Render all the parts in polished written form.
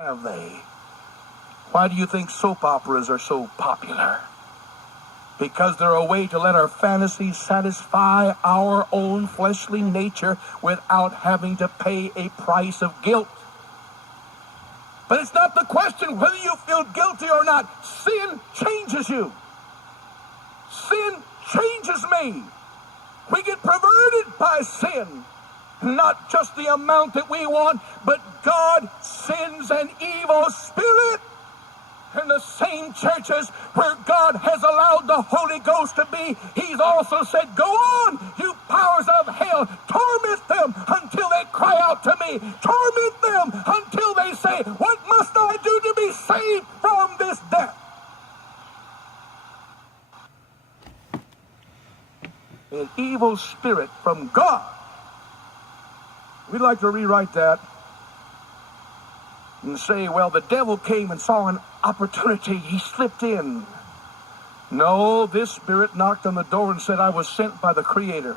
Have they? Why do you think soap operas are so popular? Because they're a way to let our fantasies satisfy our own fleshly nature without having to pay a price of guilt. But it's not the question whether you feel guilty or not. Sin changes you. Sin changes me. We get perverted by sin. Not just the amount that we want, but God sends an evil spirit. In the same churches where God has allowed the Holy Ghost to be, He's also said, go on, you powers of hell, torment them until they cry out to me. Torment them until they say, what must I do to be saved from this death? An evil spirit from God. We'd like to rewrite that and say, well, the devil came and saw an opportunity. He slipped in. No, this spirit knocked on the door and said, I was sent by the Creator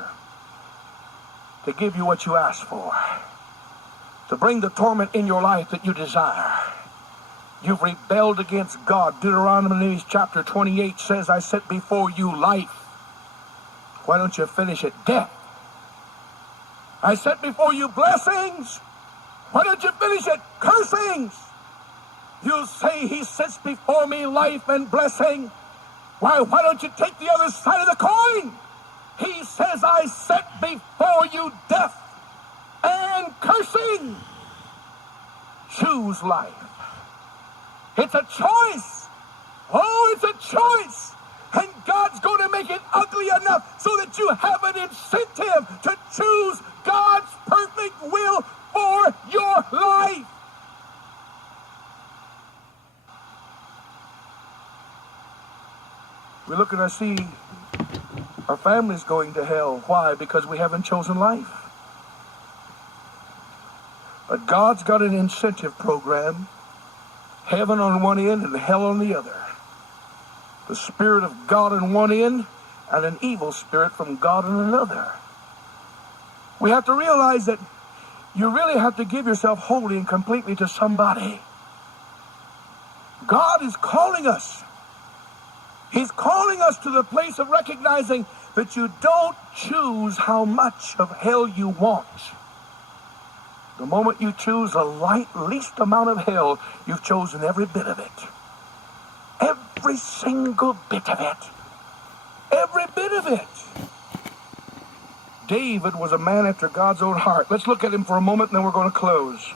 to give you what you asked for, to bring the torment in your life that you desire. You've rebelled against God. Deuteronomy chapter 28 says, I set before you life. Why don't you finish it? Death. I set before you blessings. Why don't you finish it? Cursings. You say He sets before me life and blessing. Why don't you take the other side of the coin? He says, I set before you death and cursing. Choose life. It's a choice. Oh, it's a choice. And God's going to make it ugly enough so that you have an incentive to choose God's perfect will for your life. We look and I see our families going to hell. Why? Because we haven't chosen life. But God's got an incentive program. Heaven on one end and hell on the other. The Spirit of God on one end and an evil spirit from God on another. We have to realize that you really have to give yourself wholly and completely to somebody. God is calling us. He's calling us to the place of recognizing that you don't choose how much of hell you want. The moment you choose the least amount of hell, you've chosen every bit of it. Every single bit of it. Every bit of it. David was a man after God's own heart. Let's look at him for a moment and then we're going to close.